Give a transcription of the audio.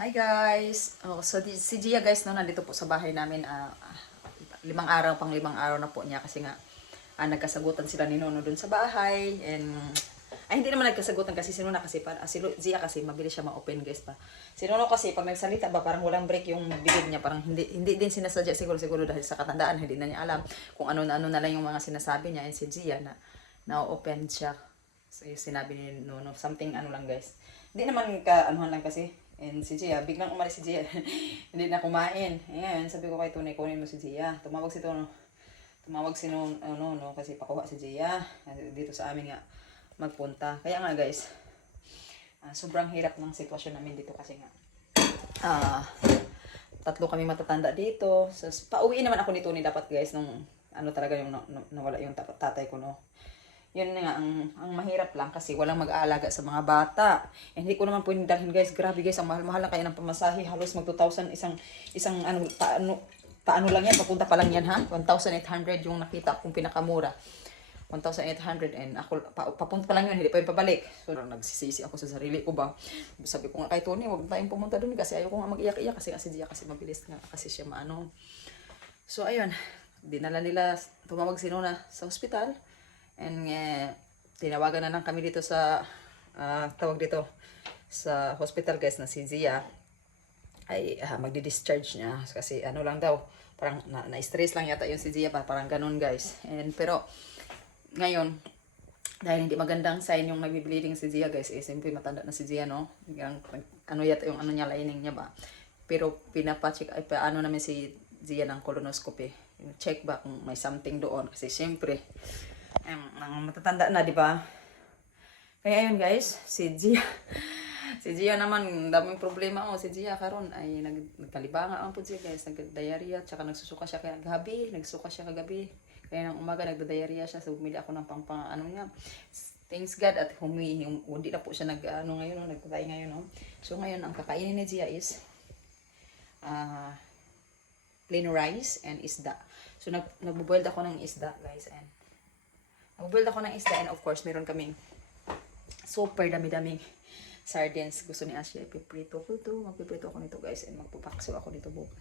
Hi guys! Si Gia guys, no, nandito po sa bahay namin. 5 araw, pang 5 araw na po niya kasi nga nagkasagutan sila ni Nono dun sa bahay. And hindi naman nagkasagutan kasi si Nono kasi si Gia kasi mabilis siya ma-open guys pa. Si Nono kasi pag nagsalita ba parang walang break yung bibig niya, parang hindi din sinasadya siguro dahil sa katandaan, hindi na niya alam kung ano na lang yung mga sinasabi niya. And si Gia na-open siya. So, sinabi ni Nono, something ano lang guys. Hindi naman ka-anuhan lang kasi. And si Gia, biglang umalis si Gia. Hindi na kumain. Ayan, sabi ko kay Tunay, kunin mo si Gia. Tumawag si Tono. Tumawag si Nono kasi pakuha si Gia. Dito sa amin nga magpunta. Kaya nga guys, sobrang hirap ng sitwasyon namin dito kasi nga. Tatlo kami matatanda dito. So, pauwiin naman ako ni Tony dapat guys nung talaga yung nawala yung tatay ko, no. Yun nga, ang mahirap lang kasi walang mag-aalaga sa mga bata. Hindi ko naman pwedeng dalhin guys. Grabe guys, ang mahal-mahal lang kaya ng pamasahe. Halos mag 2,000 isang paano lang yan, papunta pa lang yan ha. 1,800 yung nakita kong pinakamura. 1,800 and ako papunta pa lang yun, hindi pa yung pabalik. So nagsisisi ako sa sarili ko ba. Sabi ko nga kay Tony, huwag tayong pumunta dun kasi ayaw ko nga mag-iyak-iyak kasi Gia kasi mabilis nga kasi siya maano. So ayun, dinala nila, tumawag si Nona sa hospital. And tinawagan na lang kami dito sa tawag dito sa hospital guys na si Zia ay magdi-discharge niya kasi ano lang daw, parang na-stress lang yata yung si Zia pa, parang ganun guys. And pero ngayon dahil hindi magandang sign yung nagbi-bleeding si Zia guys, siyempre matanda na si Zia, no. Ano yata yung ano niya, lining niya ba. Pero pinapacheck ay paano namin si Zia ng colonoscopy. Yung check ba kung may something doon kasi siyempre ang matatanda na, di ba? Kaya ayun guys, si Gia naman daming problema si Gia karon ay nagkalibanga ang pud siya guys, nagda-diarrhea, tsaka nagsusuka siya kagabi. Kaya nang umaga nagda-diarrhea siya, so bumili ako ng ano niya. Thanks God at hindi na po siya ngayon, nagtatay ngayon, no. So ngayon ang kakainin ni Gia is plain rice and isda. So nagbo-boil ako ng isda guys, and nag-build ako ng isda, and of course, meron kaming super dami-daming sardines. Gusto ni Asya ipiprito ko ito. Magpiprito ako nito guys, and magpupakso ako nito bukas.